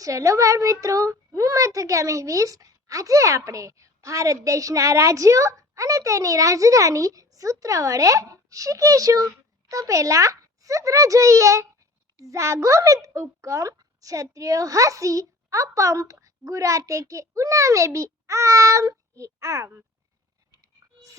ચલો બાળ મિત્રો, હું મથુક્યા મહેવીશ આજે આપણે ભારત દેશના રાજ્યો અને તેની રાજધાની સૂત્ર વડે શીખીશું. તો પહેલા સૂત્ર જોઈએ. જાગોમિત ઉપકમ ક્ષત્રિયો હસી અપંપ ગુરાતે કે ઉનામે બી આમ એ આમ.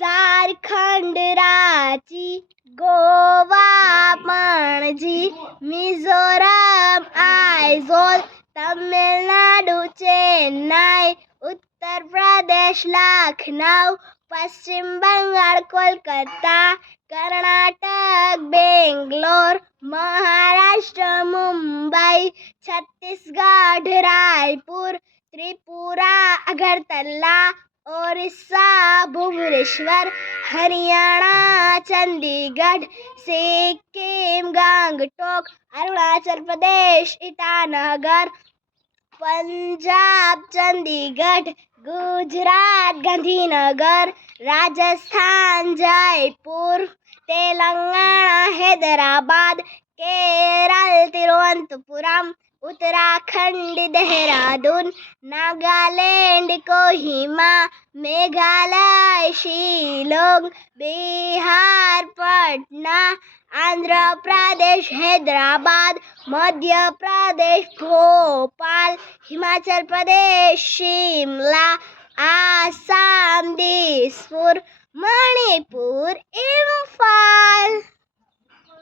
સારખંડ રાચી ગોવા, પણજી, મિઝોરમ આઈઝોલ तमिलनाडु, चेन्नई उत्तर प्रदेश लखनऊ, पश्चिम बंगाल, कोलकाता, कर्नाटक, बेंगलोर, महाराष्ट्र, मुंबई, छत्तीसगढ़, रायपुर, त्रिपुरा, अगरतला ओडिशा भुवनेश्वर, हरियाणा, चंडीगढ़, सिक्किम, गांगटोक, अरुणाचल प्रदेश, ईटानगर, पंजाब, चंडीगढ़, गुजरात, गांधीनगर, राजस्थान, जयपुर, तेलंगाना, हैदराबाद, केरल, तिरुवनंतपुरम उत्तराखंड, देहरादून, नागालैंड, कोहिमा, मेघालय, शिलोंग, बिहार, पटना, आंध्र प्रदेश, हैदराबाद, मध्य प्रदेश, भोपाल, हिमाचल प्रदेश, शिमला, आसाम, दिसपुर